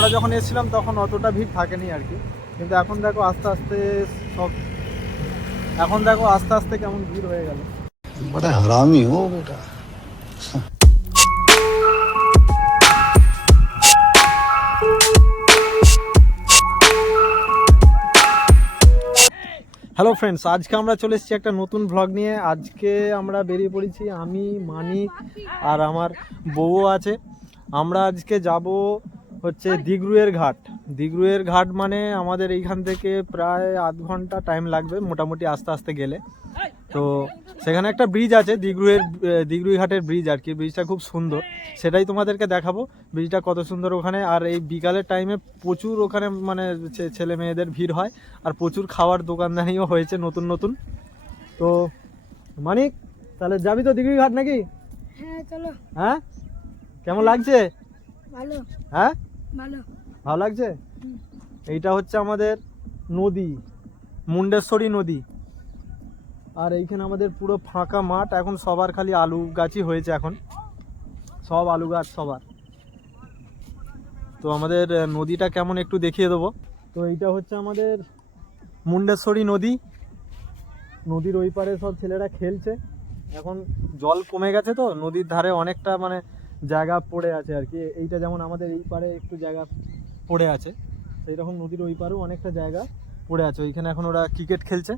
আমরা যখন এসেছিলাম তখন অতটা ভিড় থাকেনি আর কি। কিন্তু এখন দেখো আস্তে আস্তে সব এখন দেখো আস্তে আস্তে কেমন ভিড় হয়ে গেল। বড় হারামি বেটা। হ্যালো ফ্রেন্ডস আজকে আমরা চলে এসেছি একটা নতুন ভ্লগ নিয়ে। আজকে আমরা বেরিয়ে পড়েছি আমি মানি আর আমার বউও আছে। আমরা আজকে যাব হচ্ছে দিগরুয়ের ঘাট। দিগরুয়ের ঘাট মানে আমাদের এইখান থেকে প্রায় আধ ঘণ্টা টাইম লাগবে মোটামুটি আস্তে আস্তে গেলে। তো সেখানে একটা ব্রিজ আছে দিগরুয়ের দিগরুই ঘাটের ব্রিজ আর কি। ব্রিজটা খুব সুন্দর। সেটাই তোমাদেরকে দেখাবো। ব্রিজটা কত সুন্দর ওখানে। আর এই বিকালের টাইমে প্রচুর ওখানে মানে ছেলে মেয়েদের ভিড় হয়। আর প্রচুর খাওয়ার দোকানদানিও হয়েছে নতুন নতুন। তো মানিক তাহলে যাবি তো দিগরুই ঘাট নাকি? হ্যাঁ চলো। হ্যাঁ? কেমন লাগছে? ভালো। হ্যাঁ? ভালো। ভালো লাগছে। এইটা হচ্ছে আমাদের নদী মুন্ডেশ্বরী নদী। আর এইখানে আমাদের পুরো ফাঁকা মাঠ এখন সবার খালি আলু গাছই হয়েছে এখন। সব আলু গাছ সবার। তো আমাদের নদীটা কেমন একটু দেখিয়ে দেবো। তো এইটা হচ্ছে আমাদের মুন্ডেশ্বরী নদী। নদীর ওই পারে সব ছেলেরা খেলছে। এখন জল কমে গেছে তো নদীর ধারে অনেকটা মানে জায়গা পড়ে আছে আর কি। এইটা যেমন আমাদের এই পারে একটু জায়গা পড়ে আছে সেই রকম নদীর ওই পারেও অনেকটা জায়গা পড়ে আছে। ওইখানে এখন ওরা ক্রিকেট খেলছে।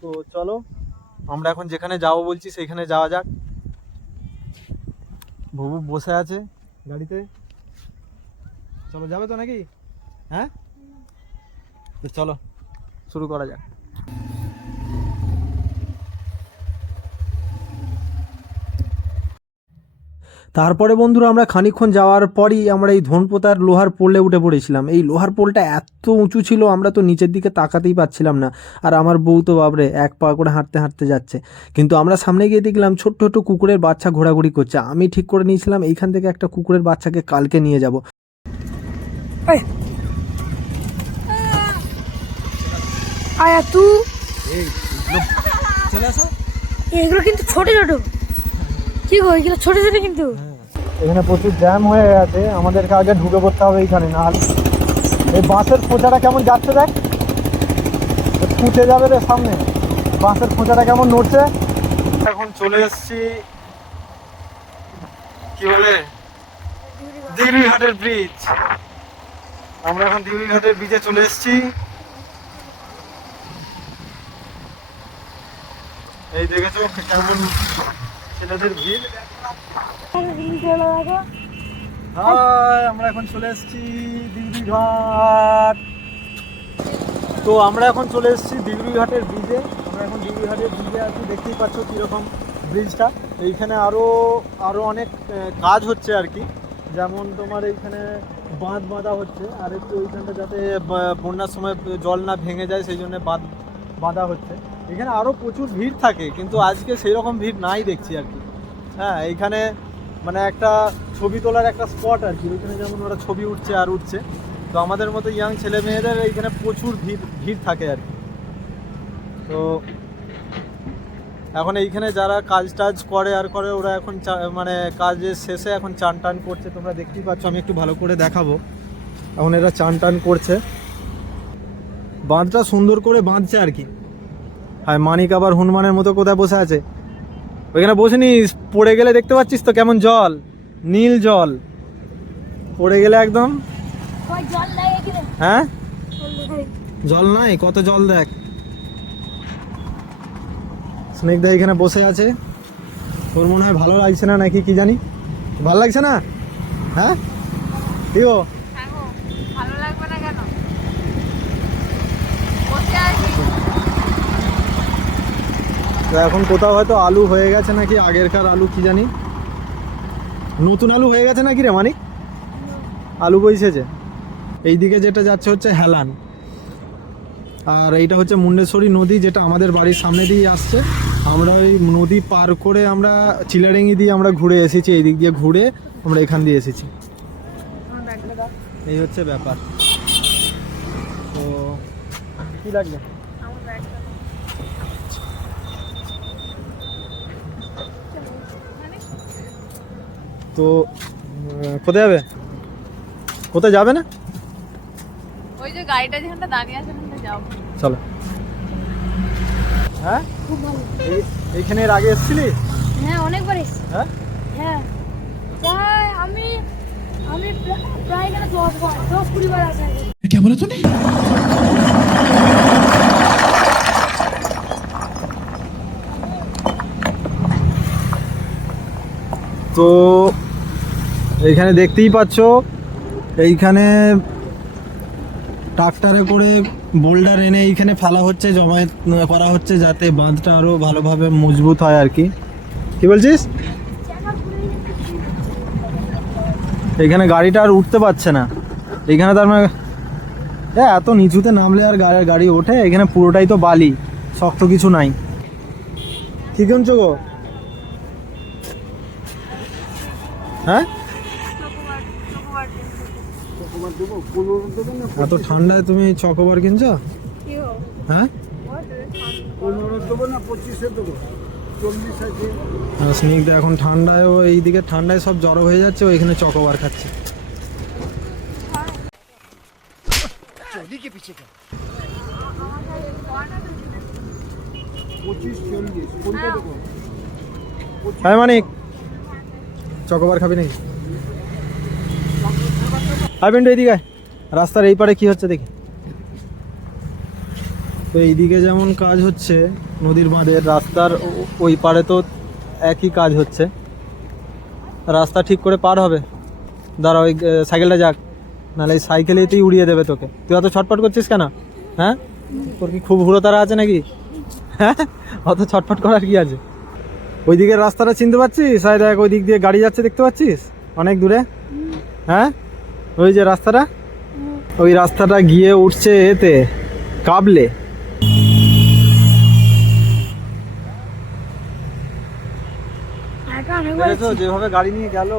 তো চলো, আমরা এখন যেখানে যাব বলছি, সেইখানে যাওয়া যাক। ভবু বসে আছে গাড়িতে। চলো, যাবে তো নাকি? হ্যাঁ? তো চলো, শুরু করা যাক। তারপরে বন্ধুরা আমরা খানিকক্ষণ যাওয়ার পরই আমরা এই ধনপোতার লোহার পোলে উঠে পড়েছিলাম। এই লোহার পোলটা এত উঁচু ছিল আমরা তো নিচের দিকে তাকাতেই পাচ্ছিলাম না। আর আমার বউ তো বাবরে এক পা করে হাঁটতে হাঁটতে যাচ্ছে। কিন্তু আমরা সামনে গিয়ে দেখলাম ছোট্ট ছোট্ট কুকুরের বাচ্চা ঘোরাঘুরি করছে। আমি ঠিক করে নিয়েছিলাম এইখান থেকে একটা কুকুরের বাচ্চাকে কালকে নিয়ে যাব। আয়া তু এগুলো কিন্তু ছোট ছোট। কি গো এগুলো ছোট ছোট কিন্তু। এখানে প্রচুর জ্যাম হয়ে গেছে আমাদেরকে আগে ঢুকে পড়তে হবে এইখানে, না এই বাঁশের খোঁচাটা কেমন যাচ্ছে দেখ? ফুটে যাবে রে সামনে। বাঁশের খোঁচাটা কেমন নড়ছে? এখন চলে এসেছি কি বলে? দিঘিঘাটের ব্রিজ আমরা এখন দিঘিঘাটের ব্রিজে চলে এসেছি। এই দেখেছ কেমন ছেলেদের ভিড়। আমরা এখন চলে এসেছি দিগড়ি ঘাট তো আমরা এখন চলে এসেছি দিগড়ি ঘাটের ব্রিজে আমরা এখন দিগড়ি ঘাটের ব্রিজে আছি, দেখতেই পাচ্ছ কীরকম ব্রিজটা এইখানে আরও আরও অনেক কাজ হচ্ছে আর কি। যেমন তোমার এইখানে বাঁধ বাঁধা হচ্ছে, আর একটু ওইখানটা যাতে বন্যার সময় জল না ভেঙে যায়, সেই জন্য বাঁধ বাঁধা হচ্ছে। এখানে আরও প্রচুর ভিড় থাকে, কিন্তু আজকে সেই রকম ভিড় নাই দেখছি আর কি। হ্যাঁ এইখানে মানে একটা ছবি তোলার একটা স্পট আর কি, ওইখানে যেমন ওরা ছবি উঠছে আর উঠছে। তো আমাদের মতো ইয়াং ছেলে মেয়েদের এইখানে প্রচুর ভিড় ভিড় থাকে আর কি। তো এখন এইখানে যারা কাজ টাজ করে আর করে, ওরা এখন মানে কাজের শেষে এখন চান টান করছে, তোমরা দেখতেই পাচ্ছ, আমি একটু ভালো করে দেখাবো। এখন এরা চান টান করছে। বাঁধটা সুন্দর করে বাঁধছে আর কি। আর মানিক আবার হনুমানের মতো কোথায় বসে আছে? ওইখানে বসে নিস পড়ে গেলে দেখতে পাচ্ছিস তো কেমন জল নীল জল। পড়ে গেলে একদম। হ্যাঁ? জল নাই। কত জল দেখ। স্নেকদা এখানে বসে আছে। তোর মনে হয় ভালো লাগছে না নাকি কি জানি? ভালো লাগছে না? হ্যাঁ? কি গো ভালো লাগবে না কেন বসে আছি তো এখন কোথাও হয়তো আলু হয়ে গেছে নাকি, আগেরকার আলু কি জানি? নতুন আলু হয়ে গেছে নাকি রে মানিক? আলু বইছেছে এইদিকে যেটা যাচ্ছে হচ্ছে হেলান। আর এইটা হচ্ছে মুন্ডেশ্বরী নদী, যেটা আমাদের বাড়ির সামনে দিয়ে আসছে। আমরা ওই নদী পার করে আমরা চিলারেঙ্গি দিয়ে আমরা ঘুরে এসেছি এই দিক দিয়ে ঘুরে আমরা এখান দিয়ে এসেছি। এই হচ্ছে ব্যাপার। তো, কি লাগবে? তো কোথায় যাবে? কোথায় যাবে না? ওই যে গাড়িটা যেখানটা দাঁড়িয়ে আছে ওখানটা যাও। চলো। হ্যাঁ? খুব ভালো। এই- এইখানে এর আগে এসেছিলি? হ্যাঁ অনেকবার এসেছি। হ্যাঁ? হ্যাঁ। প্রায় আমি আমি প্রায় এখানে দশ বার দশ কুড়ি বার আসা তো এইখানে দেখতেই পাচ্ছ, এইখানে ট্রাক্টরে করে বোল্ডার এনে এইখানে ফেলা হচ্ছে, জমায়েত করা হচ্ছে যাতে বাঁধটা আরও ভালোভাবে মজবুত হয় আর কি। কি বলছিস? এখানে গাড়িটা আর উঠতে পারছে না। এখানে তার মানে হ্যাঁ এত নিচুতে নামলে আর গাড়ি গাড়ি ওঠে? এখানে পুরোটাই তো বালি, শক্ত কিছু নাই। কি কিনছো গো? হ্যাঁ? এত ঠান্ডায় তুমি চকোবার কিনছো? হ্যাঁ? স্নিগ্ধা এখন ঠান্ডায় ও এইদিকে ঠান্ডায় সব জড়ো হয়ে যাচ্ছে ও এখানে চকোবার খাচ্ছে। দেবো হ্যাঁ মানিক। চকোবার খাবি নাকি? হাই পিন্টু এইদিকে রাস্তার এই পারে কি হচ্ছে দেখি। তো এইদিকে যেমন কাজ হচ্ছে নদীর বাঁধের, রাস্তার ওই পারে তো একই কাজ হচ্ছে। রাস্তা ঠিক করে পার হবে। দাঁড়া, ওই সাইকেলটা যাক। নাহলে এই সাইকেলেতেই উড়িয়ে দেবে তোকে। তুই অত ছটফট করছিস কেন? হ্যাঁ? তোর কি খুব হুড়োতারা আছে নাকি? হ্যাঁ? অত ছটফট করার কি আছে? ওই দিকের রাস্তাটা চিনতে পারছিস? আর দেখ ওই দিক দিয়ে গাড়ি যাচ্ছে দেখতে পাচ্ছিস? অনেক দূরে? হ্যাঁ? ওই যে রাস্তাটা? ওই রাস্তাটা গিয়ে উঠছে এতে কাবলে। একা যেভাবে গাড়ি নিয়ে গেল।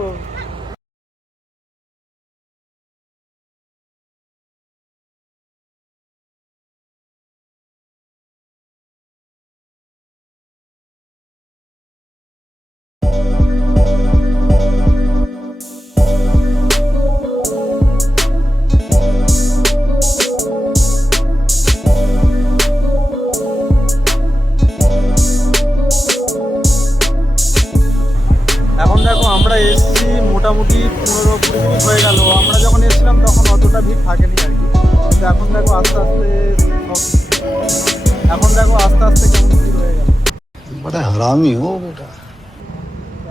গেছিলাম তখন অতটা ভিড় থাকেনি আর কি। কিন্তু এখন দেখো আস্তে আস্তে এখন দেখো আস্তে আস্তে কেমন ভিড় হয়ে গেল। বড় হারামি ও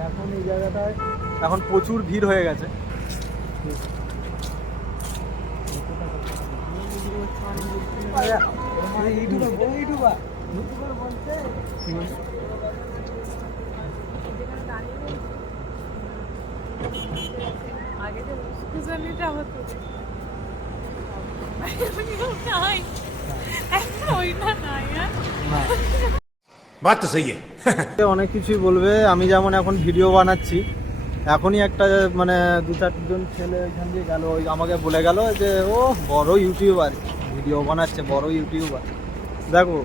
এখন এই জায়গাটায় এখন প্রচুর ভিড় হয়ে গেছে। বলতে অনেক কিছুই বলবে আমি যেমন এখন ভিডিও বানাচ্ছি এখনই একটা মানে দু চারজন ছেলে এখান দিয়ে গেল ওই আমাকে বলে গেল যে ও বড় ইউটিউবার। ভিডিও বানাচ্ছে বড় ইউটিউবার। দেখো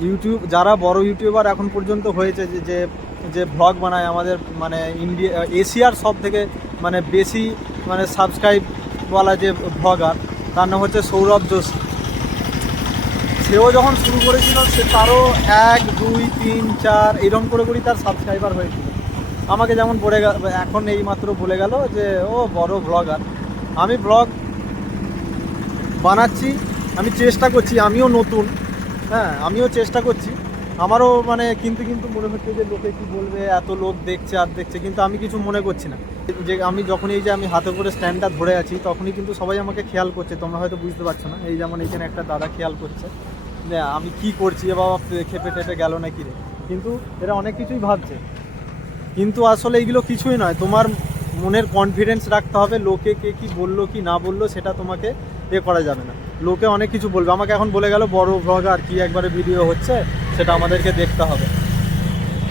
ইউটিউব যারা বড় ইউটিউবার এখন পর্যন্ত হয়েছে যে যে ভ্লগ বানায় আমাদের মানে ইন্ডিয়া এশিয়ার সব থেকে মানে বেশি মানে সাবস্ক্রাইবওয়ালা যে ভ্লগার তার নাম হচ্ছে সৌরভ যোশী। সেও যখন শুরু করেছিল, সে তারও এক, দুই, তিন, চার এরকম করে করেই তার সাবস্ক্রাইবার হয়েছিল। আমাকে যেমন বলে গেল, এখন এই মাত্র বলে গেল যে, ও বড় ব্লগার আমি ব্লগ বানাচ্ছি, আমি চেষ্টা করছি, আমিও নতুন হ্যাঁ আমিও চেষ্টা করছি। আমারও মানে কিন্তু কিন্তু মনে হচ্ছে যে লোকে কি বলবে, এত লোক দেখছে, আর দেখছে, কিন্তু আমি কিছু মনে করছি না। যে আমি যখন এই যে আমি হাতে করে স্ট্যান্ডটা ধরে আছি, তখনই কিন্তু সবাই আমাকে খেয়াল করছে, তোমরা হয়তো বুঝতে পারছ না। এই যেমন এইখানে একটা দাদা খেয়াল করছে যে আমি কি করছি, এ বাবা খেপে টেপে গেল নাকি রে? কিন্তু এরা অনেক কিছুই ভাবছে। কিন্তু আসলে এইগুলো কিছুই নয়। তোমার মনের কনফিডেন্স রাখতে হবে, লোকে কে কি বলল, কি না বলল, সেটা তোমাকে এ করা যাবে না। লোকে অনেক কিছু বলবে। আমাকে এখন বলে গেল, বড় ব্লগার কি একবারে ভিডিও হচ্ছে? সেটা আমাদেরকে দেখতে হবে।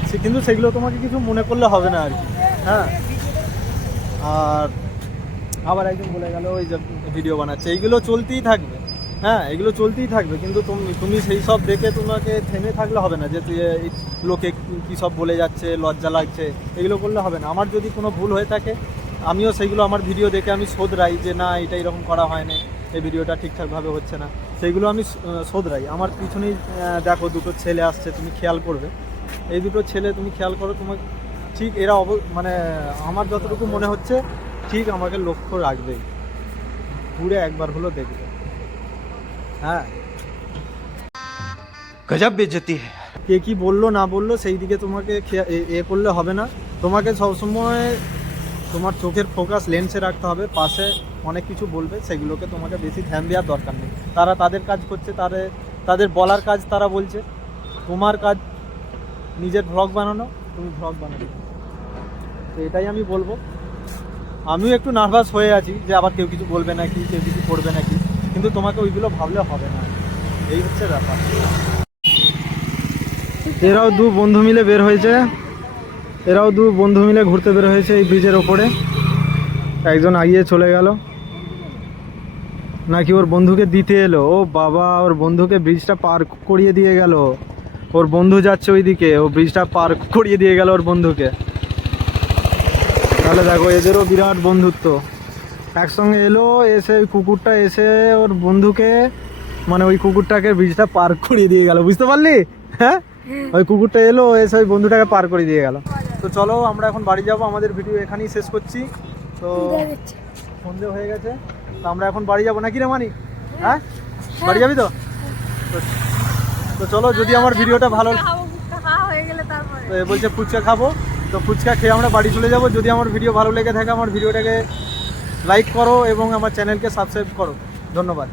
সে কিন্তু সেগুলো তোমাকে কিছু মনে করলে হবে না আর কি। হ্যাঁ? আর আবার একজন বলে গেল, ওই যে ভিডিও বানাচ্ছে। এইগুলো চলতেই থাকবে। হ্যাঁ এগুলো চলতেই থাকবে। কিন্তু তুমি তুমি সেই সব দেখে তোমাকে থেমে থাকলে হবে না যে তুই লোকে কী সব বলে যাচ্ছে, লজ্জা লাগছে, এগুলো করলে হবে না। আমার যদি কোনো ভুল হয়ে থাকে আমিও সেইগুলো আমার ভিডিও দেখে আমি শোধরাই যে না এটা এরকম করা হয় না এই ভিডিওটা ঠিকঠাকভাবে হচ্ছে না। সেইগুলো আমি শোধরাই। আমার পিছনেই দেখো দুটো ছেলে আসছে তুমি খেয়াল করবে। এই দুটো ছেলে তুমি খেয়াল করো তোমার ঠিক এরা অব মানে আমার যতটুকু মনে হচ্ছে ঠিক আমাকে লক্ষ্য রাখবেই ঘুরে একবার হলো দেখবে। হ্যাঁ। গজব বেজতি কে কি বলল না বলল সেই দিকে তোমাকে এ করলে হবে না। তোমাকে সবসময় তোমার চোখের ফোকাস লেন্সে রাখতে হবে, পাশে অনেক কিছু বলবে, সেগুলোকে তোমাকে বেশি ধ্যান দেওয়ার দরকার নেই। তারা তাদের কাজ করছে তাদের তাদের বলার কাজ তারা বলছে। তোমার কাজ নিজের ভ্লগ বানানো, তুমি ভ্লগ বানাবে। তো এটাই আমি বলব। আমিও একটু নার্ভাস হয়ে আছি যে আবার কেউ কিছু বলবে নাকি, কেউ কিছু করবে নাকি, কিন্তু তোমাকে ওইগুলো ভাবলে হবে না। এই হচ্ছে ব্যাপার। এরাও দু বন্ধু মিলে বের হয়েছে। এরাও দু বন্ধু মিলে ঘুরতে বের হয়েছে এই ব্রিজের ওপরে। একজন আগিয়ে চলে গেল। নাকি ওর বন্ধুকে দিতে এলো? ও বাবা, ওর বন্ধুকে ব্রিজটা পার করিয়ে দিয়ে গেল। ওর বন্ধু যাচ্ছে ওইদিকে, ও ব্রিজটা পার করিয়ে দিয়ে গেল ওর বন্ধুকে। তাহলে দেখো, এদেরও বিরাট বন্ধুত্ব। একসঙ্গে এলো, এসে ওই কুকুরটা এসে ওর বন্ধুকে মানে ওই কুকুরটাকে ব্রিজটা পার করিয়ে দিয়ে গেল। বুঝতে পারলি? হ্যাঁ? ওই কুকুরটা এলো, এসে ওই বন্ধুটাকে পার করে দিয়ে গেল। তো চলো আমরা এখন বাড়ি যাব আমাদের ভিডিও এখানেই শেষ করছি। তো সন্ধে হয়ে গেছে তো আমরা এখন বাড়ি যাব নাকি রে মানি হ্যাঁ। বাড়ি যাবি তো? তো- চলো যদি আমার ভিডিওটা ভালো হয়ে বলছে ফুচকা খাব তো ফুচকা খেয়ে আমরা বাড়ি চলে যাব। যদি আমার ভিডিও ভালো লেগে থাকে আমার ভিডিওটাকে লাইক করো এবং আমার চ্যানেলকে সাবস্ক্রাইব করো। ধন্যবাদ।